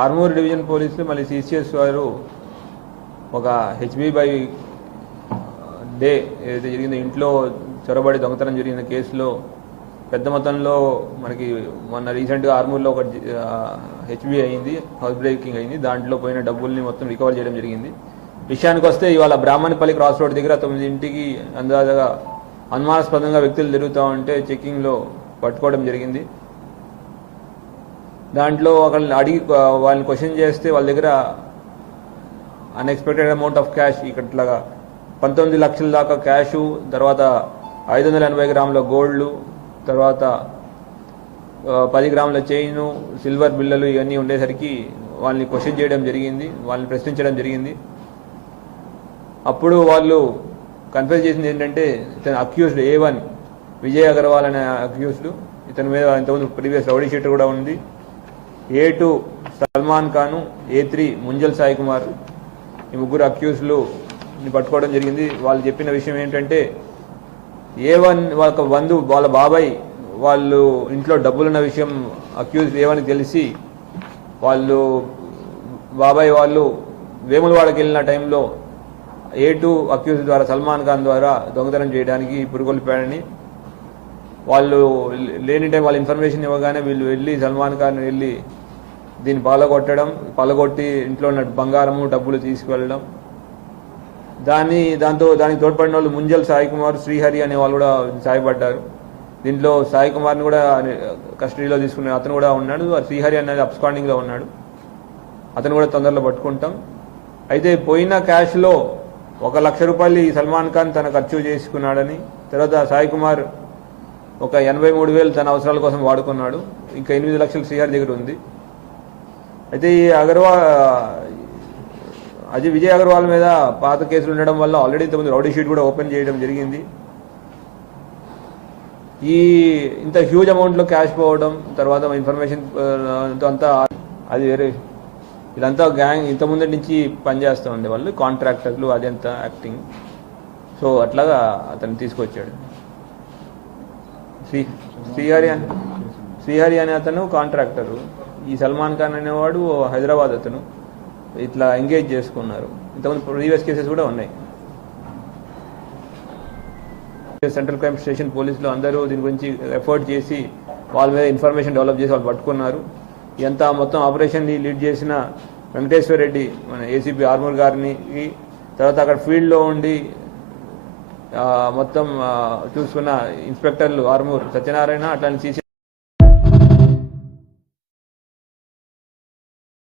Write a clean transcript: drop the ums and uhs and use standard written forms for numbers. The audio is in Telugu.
ఆర్మూర్ డివిజన్ పోలీసులు మళ్ళీ సిసిఎస్ వారు ఒక హెచ్బి బై డే ఏదైతే జరిగిందో ఇంట్లో చొరబడి దొంగతనం జరిగిన కేసులో పెద్ద మొత్తంలో మనకి మొన్న రీసెంట్గా ఆర్మూర్లో ఒక హెచ్బి అయింది, హౌస్ బ్రేకింగ్ అయింది. దాంట్లో పోయిన డబ్బుల్ని మొత్తం రికవర్ చేయడం జరిగింది. విషయానికి వస్తే ఇవాళ బ్రాహ్మణపల్లి క్రాస్ రోడ్ దగ్గర 9 అందాజగా అనుమానాస్పదంగా వ్యక్తులు తిరుగుతూ ఉంటే చెక్కింగ్లో పట్టుకోవడం జరిగింది. దాంట్లో ఒకళ్ళని అడిగి వాళ్ళని క్వశ్చన్ చేస్తే వాళ్ళ దగ్గర అన్ఎక్స్పెక్టెడ్ అమౌంట్ ఆఫ్ క్యాష్ ఇట్లాగా 19 లక్షల దాకా క్యాషు, తర్వాత 580 గ్రాముల గోల్డ్లు, తర్వాత 10 గ్రాముల చైను, సిల్వర్ బిల్లలు ఇవన్నీ ఉండేసరికి వాళ్ళని క్వశ్చన్ చేయడం జరిగింది, వాళ్ళని ప్రశ్నించడం జరిగింది. అప్పుడు వాళ్ళు కన్ఫ్యూజ్ చేసింది ఏంటంటే ఇతను అక్యూజ్డ్ A1 విజయ్ అగర్వాల్ అనే అక్యూజ్డ్, ఇతని మీద ఇంతకుముందు ప్రీవియస్ రౌడీ షీటర్ కూడా ఉంది. A2 సల్మాన్ ఖాను, A3 ముంజల్ సాయి కుమార్, ఈ ముగ్గురు అక్యూజ్లు పట్టుకోవడం జరిగింది. వాళ్ళు చెప్పిన విషయం ఏంటంటే A1 వాళ్ళ బాబాయ్ వాళ్ళు ఇంట్లో డబ్బులున్న విషయం అక్యూజ్ A1కి తెలిసి వాళ్ళు బాబాయ్ వాళ్ళు వేములవాడకి వెళ్ళిన టైంలో A2 అక్యూజ్ ద్వారా సల్మాన్ ఖాన్ ద్వారా దొంగతనం చేయడానికి పురుగొల్పాడని, వాళ్ళు లేని టైం వాళ్ళ ఇన్ఫర్మేషన్ ఇవ్వగానే వీళ్ళు వెళ్ళి సల్మాన్ ఖాన్ వెళ్ళి దీన్ని పలగొట్టి ఇంట్లో ఉన్న బంగారము డబ్బులు తీసుకువెళ్ళడం, దానికి తోడ్పడిన వాళ్ళు ముంజల్ సాయి కుమార్, శ్రీహరి అనే వాళ్ళు కూడా సాయపడ్డారు. దీంట్లో సాయి కుమార్ని కూడా కస్టడీలో తీసుకున్న అతను కూడా ఉన్నాడు. శ్రీహరి అనేది అబ్స్కాండింగ్లో ఉన్నాడు, అతను కూడా తొందరలో పట్టుకుంటాం. అయితే పోయిన క్యాష్లో 1 లక్ష రూపాయలు ఈ సల్మాన్ ఖాన్ తన ఖర్చు చేసుకున్నాడని, తర్వాత సాయి కుమార్ ఒక 83,000 తన అవసరాల కోసం వాడుకున్నాడు. ఇంకా 8 లక్షలు శ్రీహరి దగ్గర ఉంది. అయితే ఈ విజయ్ అగర్వాల్ మీద పాత కేసులు ఉండడం వల్ల ఆల్రెడీ ఇంతకుముందు రౌడీ షీట్ కూడా ఓపెన్ చేయడం జరిగింది. ఇంత హ్యూజ్ అమౌంట్లో క్యాష్ పోవడం, తర్వాత ఇన్ఫర్మేషన్ అంతా అది వేరే. వీళ్ళంతా గ్యాంగ్ ఇంతకుముందు నుంచి పనిచేస్తూ ఉండే వాళ్ళు, కాంట్రాక్టర్లు, అదంతా యాక్టింగ్. సో అట్లాగా అతను తీసుకొచ్చాడు. శ్రీహరి అనే అతను కాంట్రాక్టరు, ఈ సల్మాన్ ఖాన్ అనేవాడు హైదరాబాద్ అతను. ఇట్లా ఎంగేజ్ చేసుకున్నారు. ఇంతకుముందు ప్రీవియస్ కేసెస్ కూడా ఉన్నాయి. సెంట్రల్ క్రైమ్ స్టేషన్ పోలీసులు అందరూ దీని గురించి ఎఫర్ట్ చేసి వాళ్ళ మీద ఇన్ఫర్మేషన్ డెవలప్ చేసి వాళ్ళు పట్టుకున్నారు. ఎంత మొత్తం ఆపరేషన్ని లీడ్ చేసిన వెంకటేశ్వర రెడ్డి మన ఏసీపీ ఆర్మూర్ గారిని, తర్వాత అక్కడ ఫీల్డ్లో ఉండి మొత్తం చూసుకున్న ఇన్స్పెక్టర్లు ఆర్మూర్ సత్యనారాయణ, అట్లాంటి